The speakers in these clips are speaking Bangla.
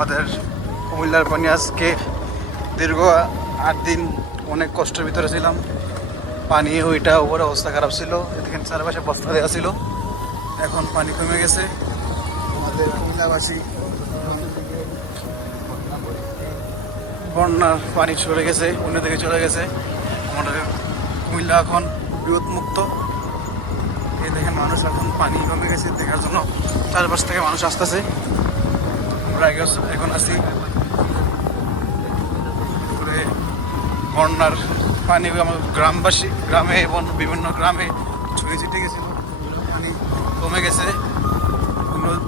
আমাদের কুমিল্লার পানি আজকে দীর্ঘ 8 দিন অনেক কষ্টের ভিতরে ছিলাম। পানি ওইটা ওপরে অবস্থা খারাপ ছিল, এখানে চারপাশে বস্তা দেওয়া ছিল। এখন পানি কমে গেছে। আমাদের কুমিল্লাবাসী বন্যার পানি সরে গেছে, অন্যদিকে চলে গেছে। আমাদের কুমিল্লা এখন বিপদ মুক্ত। এই দেখেন মানুষ এখন পানি কমে গেছে দেখার জন্য চারপাশ থেকে মানুষ আসতেছে। আমরা এখন আছি বন্যার পানি আমাদের গ্রামে এবং বিভিন্ন গ্রামে ছড়িয়ে ছিটে গেছিল। পানি কমে গেছে,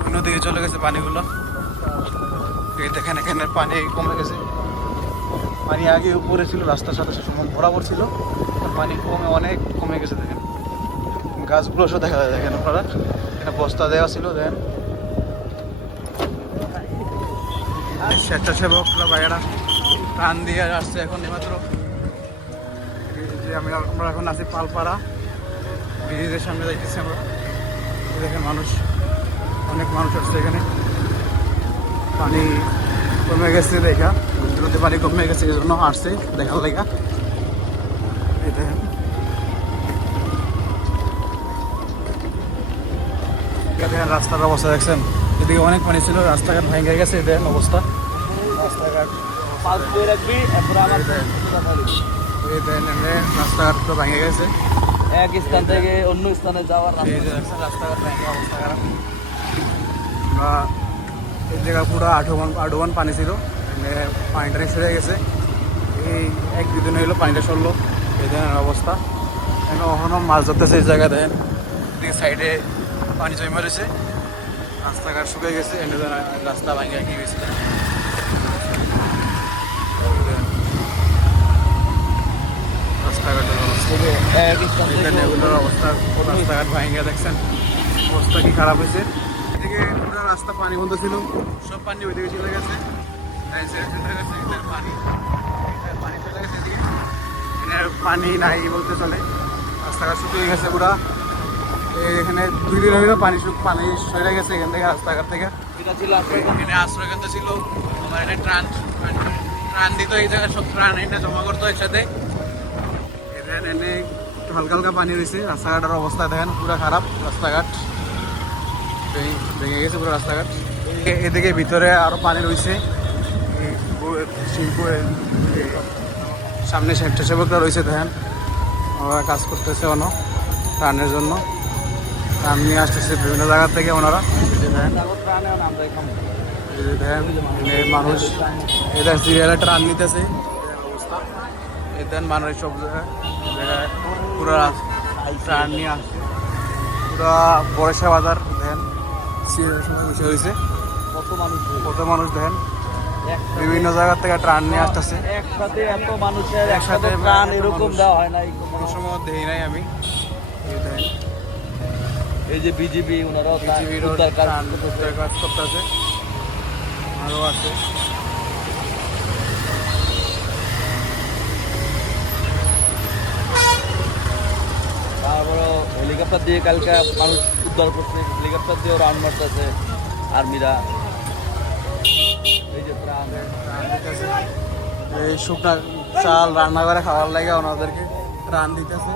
অন্যদিকে চলে গেছে পানিগুলো। এই দেখেন এখানে পানি কমে গেছে। পানি আগে উপরে ছিল, রাস্তার সাথে সময় বরাবর ছিল, পানি কমে অনেক কমে গেছে। দেখেন গাছগুলো সব দেখা যায়, দেখেন আপনারা এখানে বস্তা দেওয়া ছিল। দেখেন স্বেচ্ছাসেবকরা ভাইয়েরা টান দিয়ে আসছে এখন এইমাত্র। যে আমরা এখন আছি পালপাড়া ব্রিজের সামনে যাইতেছি আমরা। দেখেন মানুষ, অনেক মানুষ আসছে এখানে। পানি কমে গেছে দেখা, নদীতে পানি কমে গেছে এই জন্য আসছে দেখার লেগা। এই দেখেন দেখেন রাস্তার অবস্থা দেখছেন, এদিকে অনেক পানি ছিল, রাস্তাঘাট ভেঙে গেছে। এই দেখেন অবস্থা রাস্তাঘাট, এই দেখেন রাস্তাঘাট তো ভেঙে গেছে। এক স্থান থেকে অন্য স্থানে যাওয়ার রাস্তাঘাট ভেঙে অবস্থা খারাপ। এই জায়গা পুরো আঠোমান পানি ছিল, পানিটা সরে গেছে। এই 1-2 দিন হইলো পানিটা সরলো। এই ধরনের অবস্থা। এখনো মাছ ধরতেছে এই জায়গায়। দেখেন এদিকে সাইডে পানি জমে রয়েছে, রাস্তাঘাট শুকিয়ে গেছে, এনে রাস্তা ভাঙে গিয়ে গেছে। রাস্তাঘাটের অবস্থা, এগুলোর অবস্থা, রাস্তাঘাট ভাঙে দেখছেন অবস্থা কি খারাপ হয়েছে। এদিকে পুরো রাস্তা পানি বন্ধ ছিল, সব পানি ওইদিকে চলে গেছে। পানি চলে গেছে এদিকে, পানি নাই বলতে চলে। রাস্তাঘাট শুকিয়ে গেছে পুরা। এখানে 2 দিন হইলো পানি সরে গেছে এখান থেকে, রাস্তাঘাট থেকে। এখানে আশ্রয় কেন্দ্র ছিল, আমার এটা ত্রাণ দিত। এই জায়গায় সব ত্রাণ এটা জমা করতো একসাথে। এখানে এনে একটু হালকা হালকা পানি রয়েছে। রাস্তাঘাটের অবস্থা দেখেন পুরো খারাপ, রাস্তাঘাট ভেঙে গেছে পুরো রাস্তাঘাট। এদিকে ভিতরে আরো পানি রয়েছে। সামনে স্বেচ্ছাসেবকরা রয়েছে, দেখেন ওরা কাজ করতেছে অন্য ত্রাণের জন্য। ত্রাণ নিয়ে আসতেছে বিভিন্ন জায়গা থেকে ওনারা। মানুষ এদের সিরিয়ালে ত্রাণ নিতেছে অবস্থা। এদের মানুষ সব জায়গায় পুরো ত্রাণ নিয়ে আসছে। পুরা বরেশা বাজার দেখেন সিরিয়াল হয়েছে। কত মানুষ দেখেন বিভিন্ন জায়গা থেকে ত্রাণ নিয়ে আসতেছে। একসাথে এত মানুষের একসাথে প্রাণ এরকম দেওয়া হয় নাই, কোনো সময় দেখি নাই আমি। এই যে বিজিবি ওনারাও কাজ করতেছে, আরও আছে। তারপরে হেলিকপ্টার দিয়ে কালকে মানুষ উদ্ধার করছে, হেলিকপ্টার দিয়েও রাউন্ড মারতেছে আর্মিরা। এই যে ত্রাণ দিতেছে, এই শুকনা চাল রান্না করে খাওয়ার লাগে ওনাদেরকে ত্রাণ দিতেছে।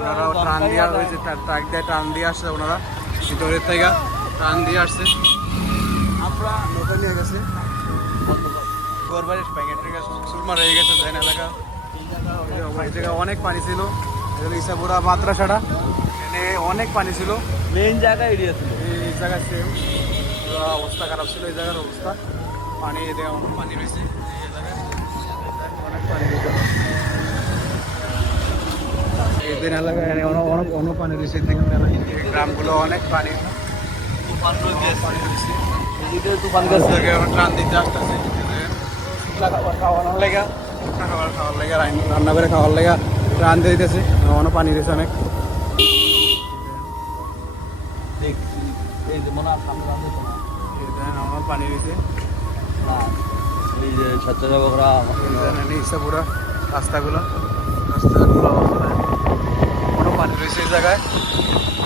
ওনারাও ত্রাণ দেওয়া হয়েছে, ট্রাক দিয়ে ত্রাণ দিয়ে আসছে ওনারা, ভিতরের থেকে ত্রাণ দিয়ে আসছে। আমরা নৌকা নিয়ে গেছে, গোরবাড়ির প্যাকেটের গাছ সুরমা রয়ে গেছে জেন এলাকা। এই জায়গায় অনেক পানি ছিল, ইসাপুরা মাদ্রাসাটা এখানে অনেক পানি ছিল। মেইন জায়গা এরিয়া ছিল, এই জায়গায় সেম পুরো অবস্থা খারাপ ছিল। এই জায়গার অবস্থা পানি, এই জায়গায় অনেক পানি রয়েছে, এই জায়গায় অনেক পানি রয়েছে। এদের এলাকায় অনেক পানি রয়েছে, গ্রামগুলো অনেক পানি ত্রাণ দিতে আসতেছে। খাওয়ানোর লেগা, খাওয়ার লেগা, রান্না করে খাওয়ার লেগা ত্রাণ দিতেছে। অনেক পানি রয়েছে অনেক। আমার পানি রয়েছে, এই যে স্বেচ্ছাসেবকরা পুরো রাস্তাঘাটগুলো কোনো পানি রয়েছে এই জায়গায়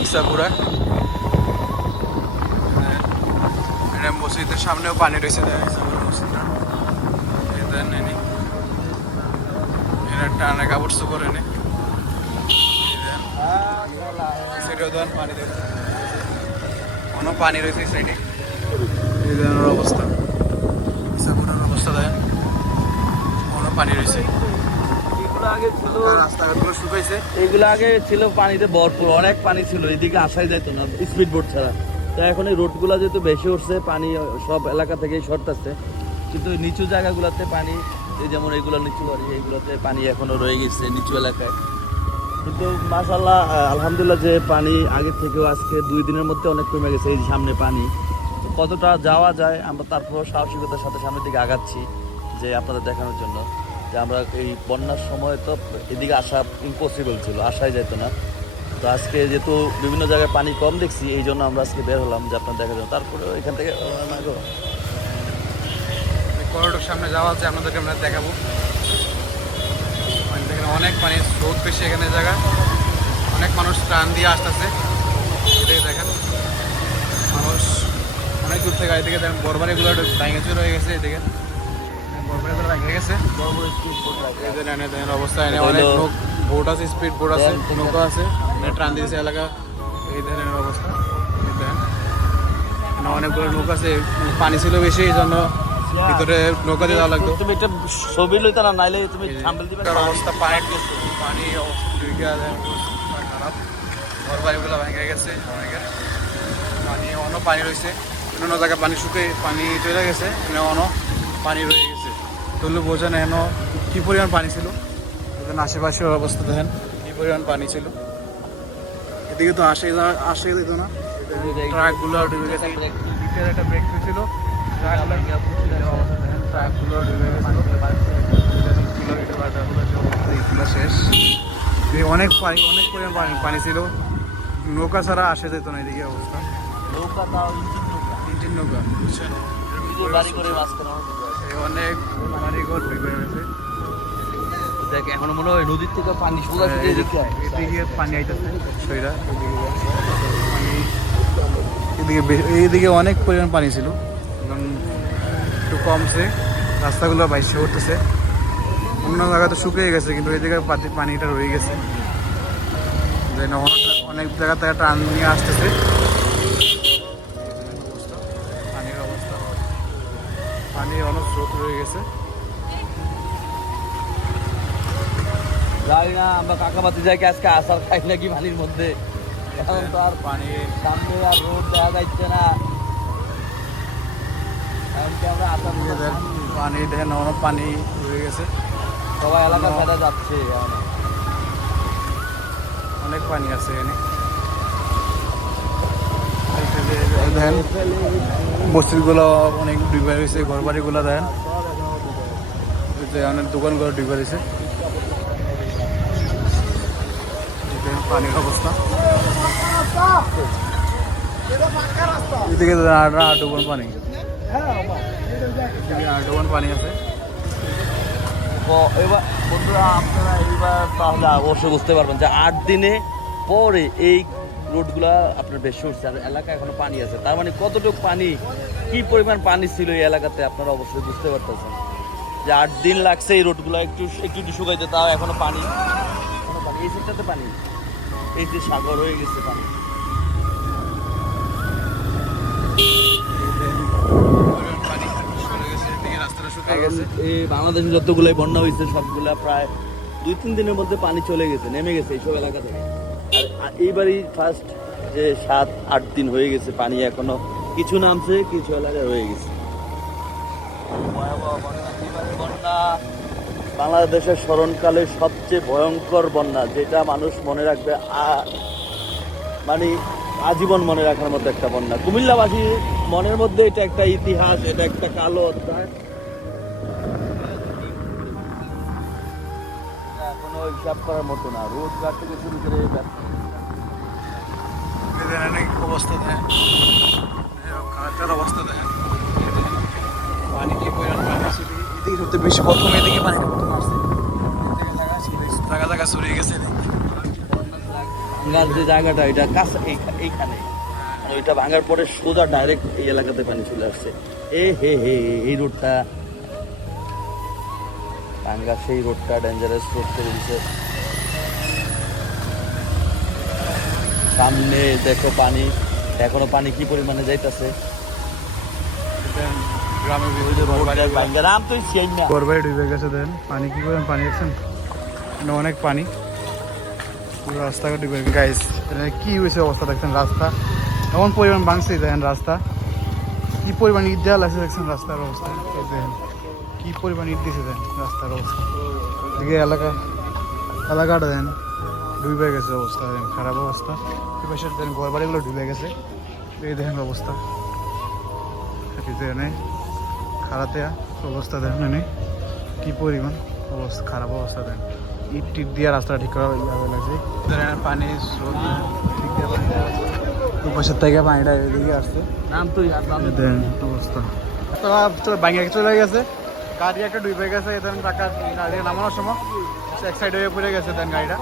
ইসাপুরা। সামনেও পানি রয়েছে দেখা যাচ্ছে আমাদের মসজিদটা। এই দেন এনে টানে কাপড় চোপড় এনে সেটাও দেন পানি দেন কোনো পানি রয়েছে এই সাইডে। এই ধরনের অবস্থা সাপুরের অবস্থা দেন কোনো পানি রয়েছে। রাস্তাঘাটগুলো শুকাইছে। এইগুলো আগে ছিল পানিতে ভরপুর, অনেক পানি ছিল, এদিকে আসাই যেত না স্পিড বোট ছাড়া। তো এখন এই রোডগুলো যেহেতু বেশি উঠছে, পানি সব এলাকা থেকেই সরতেছে, কিন্তু নিচু জায়গাগুলোতে পানি, এই যেমন এইগুলো নিচু বাড়ি, এইগুলোতে পানি এখনো রয়ে গেছে নিচু এলাকায়। কিন্তু মাশাআল্লাহ আলহামদুলিল্লাহ যে পানি আগের থেকেও আজকে 2 দিনের মধ্যে অনেক কমে গেছে। এই সামনে পানি, তো কতটা যাওয়া যায় আমরা তারপর সাহসিকতার সাথে সামনের দিকে আগাচ্ছি, যে আপনাদের দেখানোর জন্য যে আমরা এই বন্যার সময় তো এদিকে আসা ইম্পসিবল ছিল, আসাই যেত না। তো আজকে যেহেতু বিভিন্ন জায়গায় পানি কম দেখছি, এই জন্য আমরা আজকে বের হলাম যে আপনার দেখার জন্য। তারপরেও এখান থেকে করিডোর সামনে যাওয়া আছে, আপনাদেরকে আমরা দেখাবো। দেখেন অনেক পানি স্রোত বেশি এখানে জায়গা, অনেক মানুষ প্রাণ দিয়ে আসতেছে। এদিকে দেখেন মানুষ অনেক দূর থেকে এদিকে দেখেন বরবারিগুলো ভেঙে চুর হয়ে গেছে। এদিকে বরবারিগুলো ভেঙে গেছে। দেখেন অবস্থা এনে অনেক লোক, বোট আছে, স্পিড বোট আছে, নৌকা আছে, ট্রান দিয়েছে এলাকা। এই ধরনের অবস্থা দেখেন অনেকগুলো নৌকা আছে, পানি ছিল বেশি এই জন্য ভিতরে নৌকা দিয়ে যাওয়া লাগতো। তুমি একটা ছবি লইতে না, নাইলে তুমি থাম্বনেল দিবে। অবস্থা পানি খারাপ, ঘর বাড়িগুলো ভেঙে গেছে অনেকের। পানি অন্য পানি রয়েছে, অন্য জায়গায় পানি শুকিয়ে পানি চলে গেছে, অন্য পানি রয়ে গেছে। তুলু বোঝেন এন কী পরিমাণ পানি ছিল। আশেপাশের অবস্থা দেখেন কী পরিমাণ পানি ছিল। এদিকে তো আসে যেত না, ট্রাকগুলো ডুবে গেছে। একটা ব্রেক ছিল, ট্রাকগুলো ডুবে গেছিল শেষ। অনেক পরিমাণ পানি ছিল, নৌকা ছাড়া আসে যেত না এদিকে অবস্থা। নৌকা তাও ইঞ্জিন নৌকা বুঝছেন, বাড়ি করে মাছ কেন অনেক বাড়ি ঘর ডুবে গেছে। দেখ এখন মনে হয় নদীর থেকে পানি সোজা এদিকে পানি আইতেছে সইরা, এইদিকে অনেক পরিমাণ পানি ছিল, এখন একটু কমছে, রাস্তাগুলো বাইশে উঠতেছে। অন্য জায়গায় তো শুকিয়ে গেছে, কিন্তু এই জায়গায় পানিটা রয়ে গেছে। অনেক জায়গা থেকে টান নিয়ে আসতেছে। পানির অবস্থা, পানি অনেক স্রোত রয়ে গেছে। জানি না আমরা কাকাবাতি যাই আজকে আসার খাই নাকি পানির মধ্যে। এখন তো আর পানি সামনে আর রোড দেখা যাচ্ছে না, এমনকি আমরা আসার পানি দেখেন অনেক পানি রয়ে গেছে, সবাই এলাকা ছাড়া যাচ্ছে। অনেক পানি আছে এখানে। দেখেন মসজিদগুলো অনেক ডুবে রয়েছে, ঘর বাড়িগুলো দেখেন, অনেক দোকানগুলো ডুবে রয়েছে। পানির অবস্থা এদিকে আটবন পানি, আটবন পানি আছে। এবার বন্ধুরা আপনারা এইবার তাহলে অবশ্যই বুঝতে পারবেন যে 8 দিনে পরে এই রোডগুলা আপনার বেশি উঠছে, আর এলাকায় এখনো পানি আছে। তার মানে কতটুকু পানি, কি পরিমাণ পানি ছিল এই এলাকাতে আপনারা অবশ্যই বুঝতে পারতেছেন যে 8 দিন লাগছে এই রোডগুলো একটু শুকাইতে, তাও এখনো পানি। এই সেটাতে পানি, এই যে সাগর হয়ে গেছে পানি। এই বাংলাদেশে যতগুলাই বন্যা হয়েছে সবগুলা প্রায় 2-3 দিনের মধ্যে পানি চলে গেছে, নেমে গেছে এইসব এলাকা থেকে। আর এইবারই ফার্স্ট যে 7-8 দিন হয়ে গেছে পানি এখনো কিছু নামছে, কিছু এলাকায় রয়ে গেছে। বন্যা বাংলাদেশের স্মরণকালে সবচেয়ে ভয়ঙ্কর বন্যা, যেটা মানুষ মনে রাখবে, মানে আজীবন মনে রাখার মতো একটা বন্যা। কুমিল্লাবাসী মনের মধ্যে এটা একটা ইতিহাস, এটা একটা কালো অধ্যায়, এখনো হিসাব করার মতো না। রোড ঘাট থেকে শুরু করে অবস্থা দেখেন, অবস্থা দেখেন, পানি কি পরিমাণ পানি আছে এদিকে সবচেয়ে বেশি, প্রথম এদিকে পানি জায়গা জায়গা ছড়িয়ে গেছে। যে জায়গাটা এটা কাছে এইখানে ওইটা ভাঙার পরে সোজা ডাইরেক্ট এই এলাকাতে পানি চলে আসছে। এই রোডটা ভাঙ্গা, সেই রোডটা ডেঞ্জারাস রোড করে দিছে। সামনে দেখো পানি, এখনো পানি কি পরিমাণে যাইতেছে। গ্রামের ঘরবাড়ি ডুবে গেছে। দেন পানি কি করে পানি দেখছেন, অনেক পানি, পুরো রাস্তাঘাট ডুবে গেছে। গাইস কি হয়েছে অবস্থা দেখছেন, রাস্তা এমন পরিমাণ ভাঙছে। দেখেন রাস্তা কি পরিমাণ ইট দেওয়া লাগছে, দেখছেন রাস্তার অবস্থা দেখেন কি পরিমাণ ইট দিয়েছে। দেন রাস্তার অবস্থা দিকে এলাকাটা দেন ডুবে গেছে, অবস্থা দেন খারাপ অবস্থা। পাশে দেন ঘর বাড়িগুলো ডুবে গেছে, এই দেখেন অবস্থা দেখেন খারাপ অবস্থা। দেখেন কি পরিমাণ অবস্থা, খারাপ অবস্থা। দেন ইট টিট দিয়ে রাস্তাটা ঠিক করা লাগছে। পানি পাশের থেকে পানিটা এদিকে আসছে, দেন অবস্থা ভাঙে চলে গেছে। গাড়ি একটা ডুবে গেছে, এদের টাকা গাড়ি নামানোর সময় এক সাইড হয়ে পড়ে গেছে। দেন গাড়িটা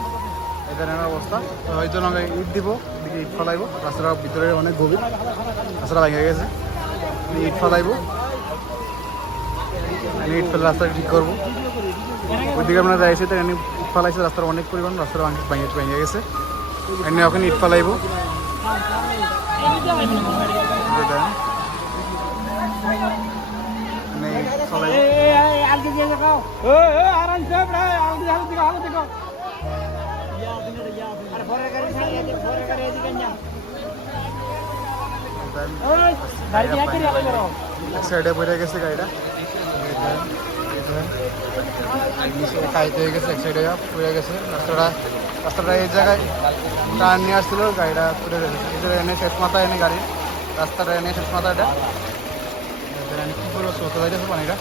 এদের অবস্থা, তো ওই জন্য আমরা ইট দিব, এদিকে ইট ফলাইব। রাস্তাটা ভিতরে অনেক গভীর, রাস্তাটা ভেঙে গেছে, ইট ফলাইব। ইট ফেলে রাস্তা ঠিক করবো। ওইদিকে আমরা যাইছি, তো এখানে ইট ফলাইছে, রাস্তার অনেক পরিমাণ, রাস্তাটা ভেঙে গেছে। এমনি ওখানে ইট ফলাইব। সাইডে পড়ে গেছে গাড়িটা, খাইতে হয়ে গেছে, এক সাইডে পড়ে গেছে। রাস্তাটা এই জায়গায় টার্ন নিয়ে আসছিল, গাড়িটা পড়ে গেছে। এনে শেষ মাথা এনে গাড়ি রাস্তাটা এনে শেষ মাথাটা কি করবো, চলতে যাইতেছে পানিটা।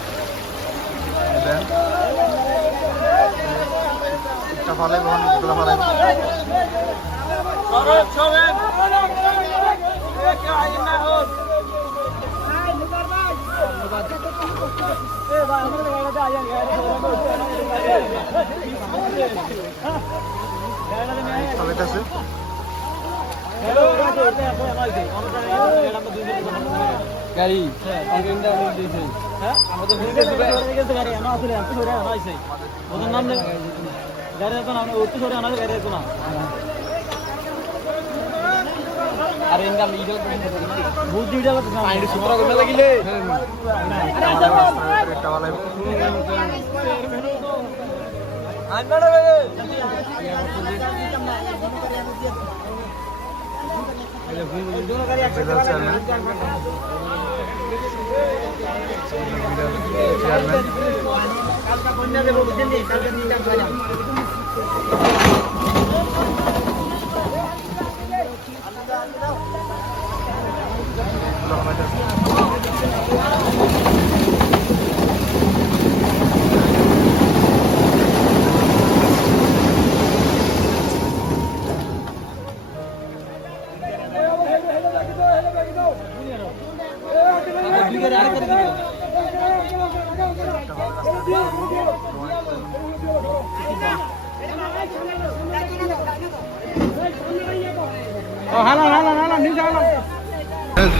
ফালাই ফালাই ফালাইতেছে। গাড়ি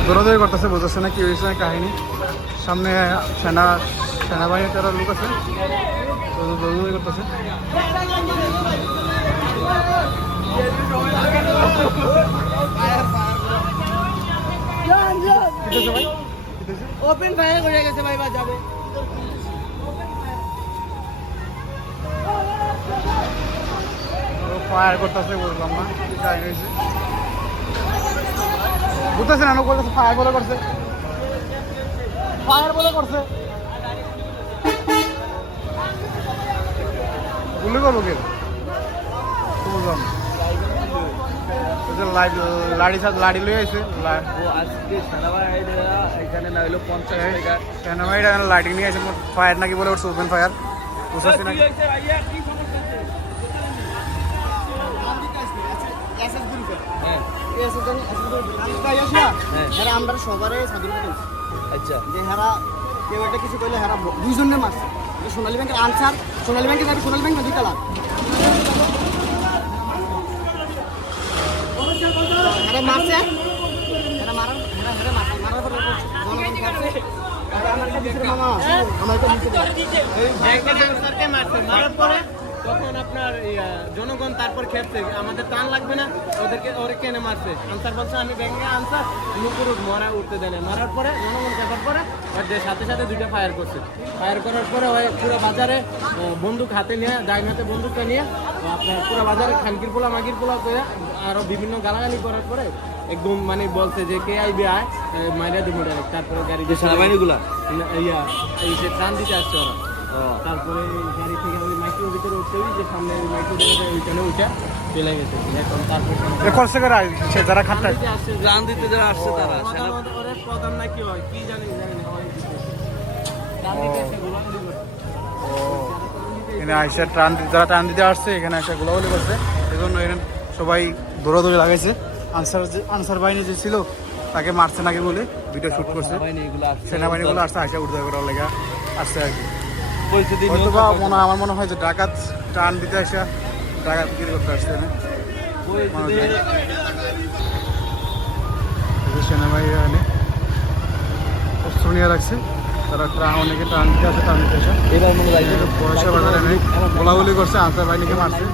দৌড়াদৌড়ি করতেছে, বুঝতেছে না কি হয়েছে কাহিনী। সামনে সেনাবাহিনীর তারা লোক আছে, দৌড়াদৌড়ি করতেছে। ওপেন ফায়ার করে গেছে ভাই, বা যাবে ফায়ার করতেছে, বললাম না কি কাহিনী হয়েছে, বুঝতেছে না। বলতেছে ফায়ার বলে করছে, ফায়ার বলে করছে, গুলি করবো কে বুঝলাম। লাড়ি লই আইছে, সেনাবাহিনীরা লাইটিং নিয়ে আছে, ফায়ার নাকি বলে উঠছে, ওপেন ফায়ার বুঝতেছি না। আমরা সবারই আচ্ছা যে হারা কেউ একটা কিছু করলে হারা দুইজনের মারছে। সোনালী ব্যাংকের আনসার, সোনালী ব্যাংকে যাবে, সোনালী ব্যাংক নদী কালা হারা মারছে, আমার কাছে দিছিল মামা আমার কাছে স্যারকে মারছে মারার পরে তখন আপনার জনগণ তারপর খেপছে আমাদের টান লাগবে না ওরে কেনে মারছে আনসার বলছে আমি ব্যাংকে আনসার নুপুর মরা উঠতে দেয় না মারার পরে জনগণ খেপার পরে ওর সাথে সাথে দুইটা ফায়ার করছে ফায়ার করার পরে ওই পুরো বাজারে বন্দুক হাতে নিয়ে ডাইন হাতে বন্দুকটা নিয়ে আপনার পুরো বাজারে খানকির পোলা মাগির পোলা করে আরো বিভিন্ন গালাগালি করার পরে একদম মানে বলছে যে কে আইবে আয় মাইরা দেবো ডাইরেক্ট তারপরে গাড়ি যে সেনাবাহিনীগুলা এই যে ট্রান দিতে আসছে ওরা তারপরে গাড়ি থেকে ওই মাইক্রোর ভিতরে উঠতে যে সামনে মাইক্রো দেখে ওইখানে উঠে চলে গেছে এখন তারপরে খরচা করে আসছে যারা খাট্টায় আসছে প্রাণ দিতে যারা আসছে তারা ওরা প্রধান না কি হয় কি জানি না হয় ট্রান দিতে আসছে গোলাগুলি করছে এখানে আইসা যারা টান দিতে আসছে এখানে আইসা গোলাগুলি করছে এই জন্য এখানে সবাই দৌড়াদৌড়ি লাগাইছে আনসার বাহিনী যে ছিল তাকে মারছে নাকি বলে ভিডিও শুট করছে সেনাবাহিনীগুলো আসছে আইসা উদ্ধার করার লেগে আসছে আর কি পরিস্থিতি হয়তো বা আমার মনে হয় যে ডাকাত টান দিতে আসা ডাকাত বিক্রি করতে আসছে না সেনাবাহিনী অস্ত্র নিয়ে রাখছে তারা অনেকে টান দিতে আসে টান দিতে আসে এবার মনে হয় পয়সা বাজারে গোলাগুলি করছে আনসার বাহিনীকে মারছে